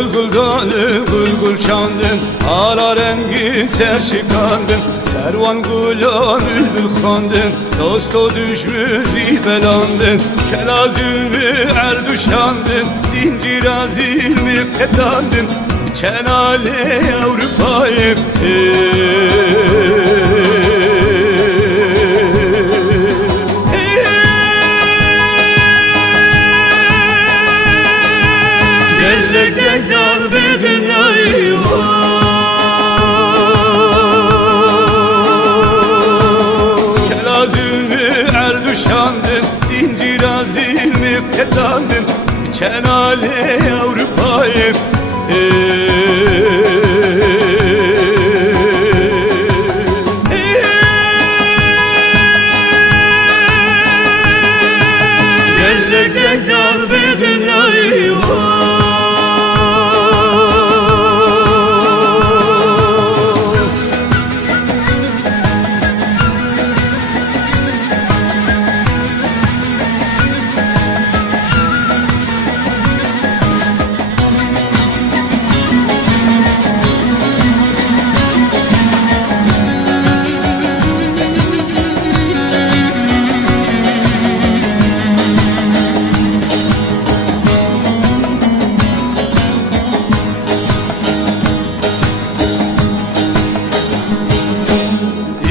Gulguldanım, gulgul çandım, ala rengi serşikandım. Servan gulan bülbül xandım, dosto düşmüş belandım. Kela zülmü erduşandım, zincira zilmi ketandım. Çenale Avrupa'yım Gel darbe dünyayı Kela zülmü erduşandım, zincira zilmi ketandım. Çenale Avrupa'yım Gel darbe dünyayı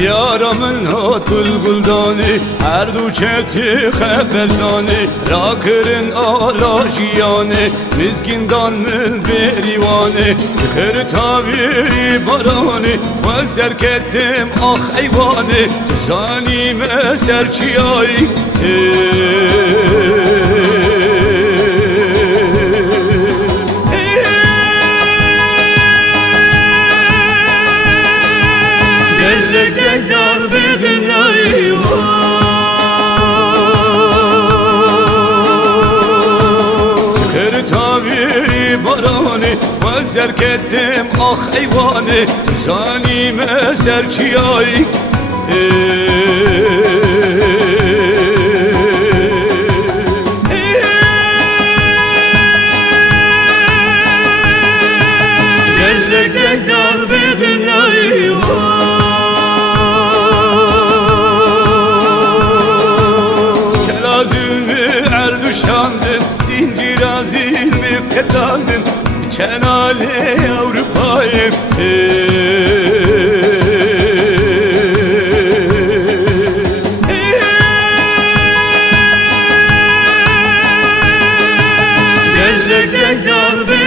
Yaramın hat bulguldani, her duçeti xebeldani. Rakırın ala jiyani, mizgindan mül berivani. Tıkır tabi barani, vaz derk ettim ah eyvani. Tüzanime serçiyay Gel darbe dünyayı Tıkır tabi barani, vaz derk ettim ah eyvani. Tüzanime serçiyay Gel darbe dünyayı Kela zülmü erduşandım, zincira zilmi ketandım. Çenale Avrupa'yım Gel darbe